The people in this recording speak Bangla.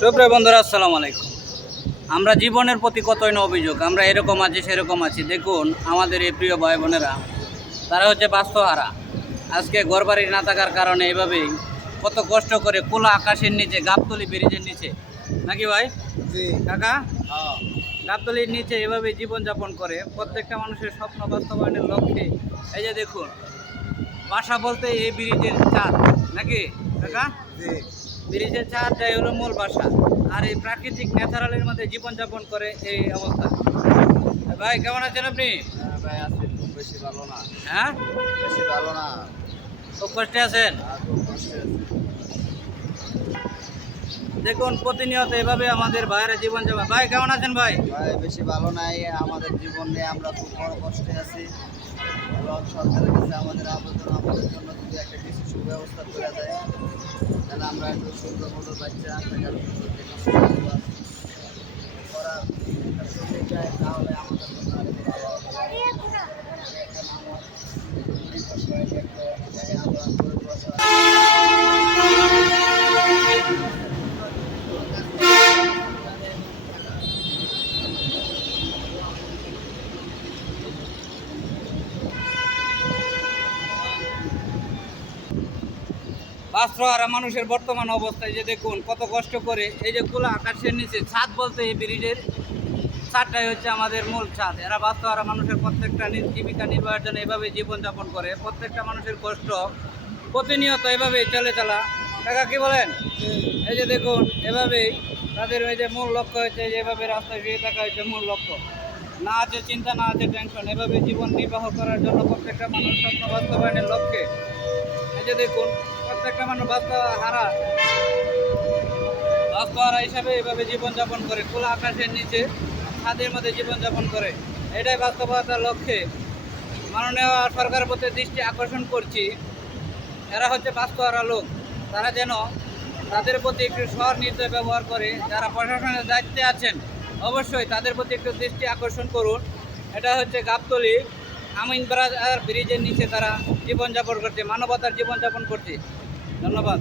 সুপ্রিয় বন্ধুরা আসসালামু আলাইকুম। আমরা জীবনের প্রতি কতই না অভিযোগ আমরা এরকম আছি সেরকম আছি। দেখুন আমাদের এই প্রিয় ভাই বোনেরা তারা হচ্ছে বাস্তহারা। আজকে ঘরবাড়ি না থাকার কারণে এভাবেই কত কষ্ট করে খোলা আকাশের নিচে গাবতলি ব্রিজের নিচে। নাকি ভাই? জি। কাকা? গাবতলির নিচে এভাবে জীবনযাপন করে। প্রত্যেকটা মানুষের স্বপ্ন বাস্তবায়নের লক্ষ্যে। এই যে দেখুন বাসা বলতে এই ব্রিজের চাঁদ। নাকি কাকা? জি। ব্রিজের চারটাই হলো মূল বাসা আর এই প্রাকৃতিক ন্যাচারালের মধ্যে জীবনযাপন করে এই অবস্থা। ভাই কেমন আছেন আপনি? হ্যাঁ ভাই বেশি ভালো না। হ্যাঁ? বেশি ভালো না। খুব কষ্টে আছেন? খুব দেখুন প্রতিনিয়ত এভাবে আমাদের বাইরে জীবনযাপন ভাই কেমন আছেন ভাই? ভাই বেশি ভালো নাই। আমাদের জীবন নিয়ে আমরা খুব বড় কষ্টে আছি। এবং সরকারের কাছে আমাদের আবেদন আমাদের জন্য যদি একটা কিছু সুব্যবস্থা করে দেয় তাহলে আমরা একটু সুন্দর মতো বাচ্চা থাকার সুন্দর যে কোনো বসবাস করার একটা সুযোগ দেয় তাহলে আমাদের জন্য আর কি ভালো হবে। এখানে আমার অনেক কষ্ট হয়েছে, একটা জায়গায় আন্দোলন করে বসা বাস্তব মানুষের বর্তমান অবস্থায় যে দেখুন, কত কষ্ট করে এই যে খোলা আকাশের নিচে ছাদ বলতে এই ব্রিজের ছাদটাই হচ্ছে আমাদের মূল ছাদ। এরা বাস্তব মানুষের প্রত্যেকটা জীবিকা নির্বাহের জন্য এভাবে জীবনযাপন করে। প্রত্যেকটা মানুষের কষ্ট প্রতিনিয়ত এভাবেই চলে চলা। কাকা, কি বলেন? এই যে দেখুন, এভাবেই তাদের ওই যে মূল লক্ষ্য হচ্ছে যে এভাবে রাস্তায় শুয়ে থাকা হচ্ছে মূল লক্ষ্য। না আছে চিন্তা, না আছে টেনশন এভাবে জীবন নির্বাহ করার জন্য প্রত্যেকটা মানুষ স্বপ্ন বাস্তবায়নের লক্ষ্যে। এই যে দেখুন প্রত্যেকটা মানুষ বাস্তব হারা। বাস্তবহারা হিসাবে এভাবে জীবনযাপন করে। খোলা আকাশের নিচে, ছাদের মধ্যে জীবনযাপন করে। এটাই বাস্তবতার লক্ষ্যে। মাননীয় সরকারের প্রতি দৃষ্টি আকর্ষণ করছি। এরা হচ্ছে বাস্তবহারা লোক। তারা যেন তাদের প্রতি একটু স্বর নির্দয় ব্যবহার করে। যারা প্রশাসনের দায়িত্বে আছেন, অবশ্যই তাদের প্রতি একটু দৃষ্টি আকর্ষণ করুন। এটা হচ্ছে গাবতলি আমিন ব্রাজার ব্রিজের নিচে তারা জীবনযাপন করছে মানবতার জীবনযাপন করছে। ধন্যবাদ।